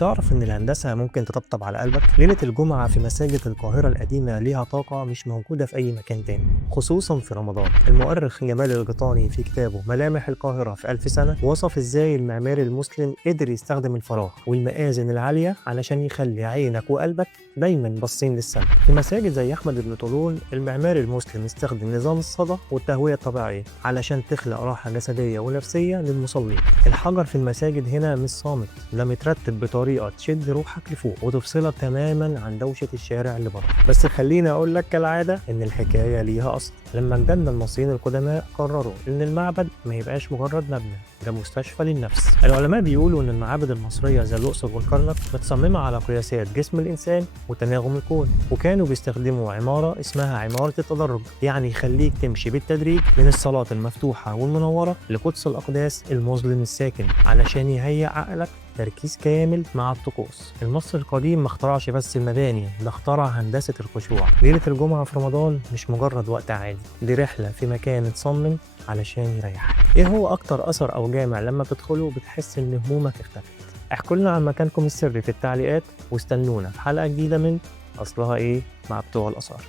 تعرف إن الهندسة ممكن تطبطب على قلبك؟ ليلة الجمعة في مساجد القاهرة القديمة ليها طاقة مش موجودة في أي مكان تاني، خصوصا في رمضان. المؤرخ جمال الغيطاني في كتابه ملامح القاهرة في 1000 سنة وصف إزاي المعماري المسلم قدر يستخدم الفراغ والمآذن العالية علشان يخلي عينك وقلبك دايما باصين للسماء. في مساجد زي أحمد بن طولون المعماري المسلم استخدم نظام الصدى والتهوية الطبيعية علشان تخلق راحة جسدية ونفسية للمصلين. الحجر في المساجد هنا مش صامت، ده مترتب بطريقة تشد روحك لفوق وتفصلك تماما عن دوشة الشارع اللي بره. بس خليني أقول لك كالعادة إن الحكاية ليها أصل. لما الجنة المصريين القدماء قرروا إن المعبد ما يبقاش مجرد مبنى، ده مستشفى للنفس. العلماء بيقولوا إن المعابد المصرية زي الأقصر والكرنك متصممة على قياسات جسم الإنسان وتناغم الكون، وكانوا بيستخدموا عمارة اسمها عمارة التدرج، يعني يخليك تمشي بالتدريج من الصالات المفتوحة والمنورة لقدس الأقداس المظلم الساكن علشان يهيئ عقلك تركيز كامل مع الطقوس. المصري القديم ما اخترعش بس المباني، ده اخترع هندسة الخشوع. ليلة الجمعة في رمضان مش مجرد وقت عادي، دي رحلة في مكان اتصمم علشان يريحك. ايه هو اكتر اثر او جامع لما تدخله بتحس ان همومك اختفت؟ احكوا لنا عن مكانكم السري في التعليقات، واستنونا في حلقة جديدة من اصلها ايه مع بتوع الاثار.